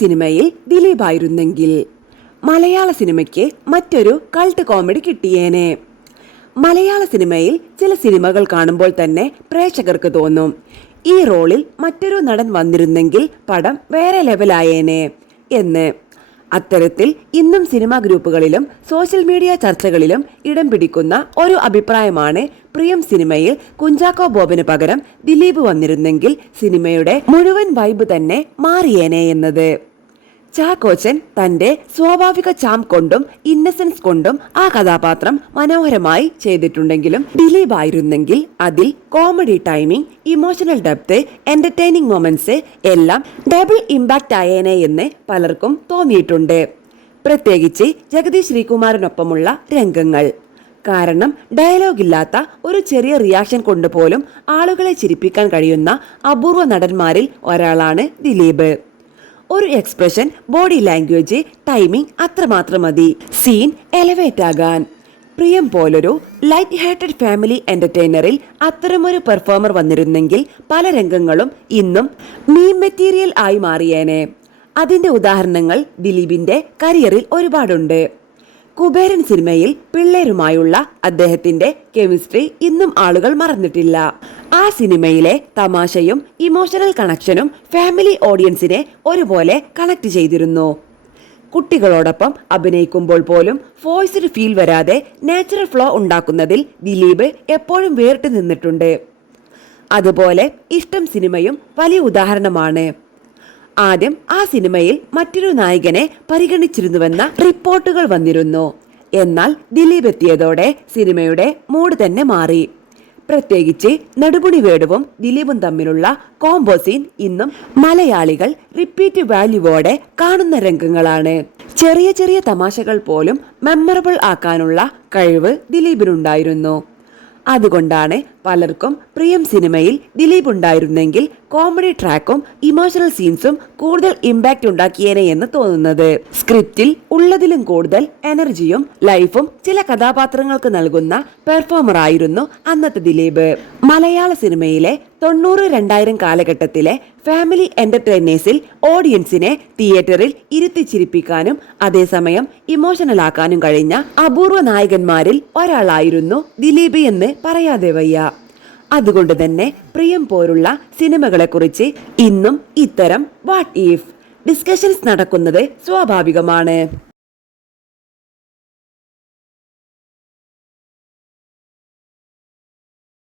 സിനിമയിൽ ദിലീപായിരുന്നെങ്കിൽ മലയാള സിനിമയ്ക്ക് മറ്റൊരു കൾട്ട് കോമഡി കിട്ടിയേനെ. മലയാള സിനിമയിൽ ചില സിനിമകൾ കാണുമ്പോൾ തന്നെ പ്രേക്ഷകർക്ക് തോന്നും, ഈ റോളിൽ മറ്റൊരു നടൻ വന്നിരുന്നെങ്കിൽ പടം വേറെ ലെവലായേനെ എന്ന്. അത്തരത്തിൽ ഇന്നും സിനിമാ ഗ്രൂപ്പുകളിലും സോഷ്യൽ മീഡിയ ചർച്ചകളിലും ഇടം പിടിക്കുന്ന ഒരു അഭിപ്രായമാണ് പ്രിയം സിനിമയിൽ കുഞ്ചാക്കോ ബോബന് പകരം ദിലീപ് വന്നിരുന്നെങ്കിൽ സിനിമയുടെ മുഴുവൻ വൈബ് തന്നെ മാറിയേനെ എന്നത്. ചാക്കോച്ചൻ തന്റെ സ്വാഭാവിക ചാം കൊണ്ടും ഇന്നസെൻസ് കൊണ്ടും ആ കഥാപാത്രം മനോഹരമായി ചെയ്തിട്ടുണ്ടെങ്കിലും ദിലീപ് ആയിരുന്നെങ്കിൽ അതിൽ comedy timing, emotional depth, entertaining moments എല്ലാം ഡബിൾ ഇമ്പാക്റ്റ് ആയേനെ എന്ന് പലർക്കും തോന്നിയിട്ടുണ്ട്. പ്രത്യേകിച്ച് ജഗദീഷ് ശ്രീകുമാറിനൊപ്പമുള്ള രംഗങ്ങൾ. കാരണം ഡയലോഗ് ഇല്ലാത്ത ഒരു ചെറിയ റിയാക്ഷൻ കൊണ്ടുപോലും ആളുകളെ ചിരിപ്പിക്കാൻ കഴിയുന്ന അപൂർവ നടന്മാരിൽ ഒരാളാണ് ദിലീപ്. ഒരു എക്സ്പ്രഷൻ, ബോഡി ലാംഗ്വേജ്, ടൈമിംഗ് അത്രമാത്രം മതി സീൻ എലവേറ്റ് ആകാൻ. പ്രിയം പോലൊരു ലൈറ്റ് ഹാർട്ടഡ് ഫാമിലി എന്റർടൈനറിൽ അത്തരമൊരു പെർഫോമർ വന്നിരുന്നെങ്കിൽ പല രംഗങ്ങളും ഇന്നും മീം മെറ്റീരിയൽ ആയി മാറിയേനെ. അതിന്റെ ഉദാഹരണങ്ങൾ ദിലീപിന്റെ കരിയറിൽ ഒരുപാടുണ്ട്. കുബേരൻ സിനിമയിൽ പിള്ളേരുമായുള്ള അദ്ദേഹത്തിന്റെ കെമിസ്ട്രി ഇന്നും ആളുകൾ മറന്നിട്ടില്ല. ആ സിനിമയിലെ തമാശയും ഇമോഷണൽ കണക്ഷനും ഫാമിലി ഓഡിയൻസിനെ ഒരുപോലെ കണക്ട് ചെയ്തിരുന്നു. കുട്ടികളോടൊപ്പം അഭിനയിക്കുമ്പോൾ പോലും വോയിസിന് ഫീൽ വരാതെ നാച്ചുറൽ ഫ്ലോ ഉണ്ടാക്കുന്നതിൽ ദിലീപ് എപ്പോഴും വേറിട്ട് നിന്നിട്ടുണ്ട്. അതുപോലെ ഇഷ്ടം സിനിമയും വലിയ ഉദാഹരണമാണ്. ആദ്യം ആ സിനിമയിൽ മറ്റൊരു നായകനെ പരിഗണിച്ചിരുന്നുവെന്ന റിപ്പോർട്ടുകൾ വന്നിരുന്നു. എന്നാൽ ദിലീപ് എത്തിയതോടെ സിനിമയുടെ മൂഡ് തന്നെ മാറി. പ്രത്യേകിച്ച് നെടുമുടി വേണുവും ദിലീപും തമ്മിലുള്ള കോംബോ സീൻ ഇന്നും മലയാളികൾ റിപ്പീറ്റ് വാല്യൂവോടെ കാണുന്ന രംഗങ്ങളാണ്. ചെറിയ ചെറിയ തമാശകൾ പോലും മെമ്മറബിൾ ആക്കാനുള്ള കഴിവ് ദിലീപിനുണ്ടായിരുന്നു. അതുകൊണ്ടാണ് പലർക്കും പ്രിയം സിനിമയിൽ ദിലീപ് ഉണ്ടായിരുന്നെങ്കിൽ കോമഡി ട്രാക്കും ഇമോഷണൽ സീൻസും കൂടുതൽ ഇമ്പാക്റ്റ് ഉണ്ടാക്കിയേനെ എന്ന് തോന്നുന്നത്. സ്ക്രിപ്റ്റിൽ ഉള്ളതിലും കൂടുതൽ എനർജിയും ലൈഫും ചില കഥാപാത്രങ്ങൾക്ക് നൽകുന്ന പെർഫോമർ ആയിരുന്നു അന്നത്തെ ദിലീപ്. മലയാള സിനിമയിലെ 90-2000 കാലഘട്ടത്തിലെ ഫാമിലി എന്റർടൈനേഴ്സിൽ ഓഡിയൻസിനെ തിയേറ്ററിൽ ഇരുത്തിച്ചിരിപ്പിക്കാനും അതേസമയം ഇമോഷണൽ ആക്കാനും കഴിഞ്ഞ അപൂർവ നായകന്മാരിൽ ഒരാളായിരുന്നു ദിലീപ് എന്ന് പറയാതെ വയ്യ. അതുകൊണ്ട് തന്നെ പ്രിയം പോലുള്ള സിനിമകളെക്കുറിച്ച് ഇന്നും ഇത്തരം വാട്ട് ഈഫ് ഡിസ്കഷൻസ് നടക്കുന്നത് സ്വാഭാവികമാണ്.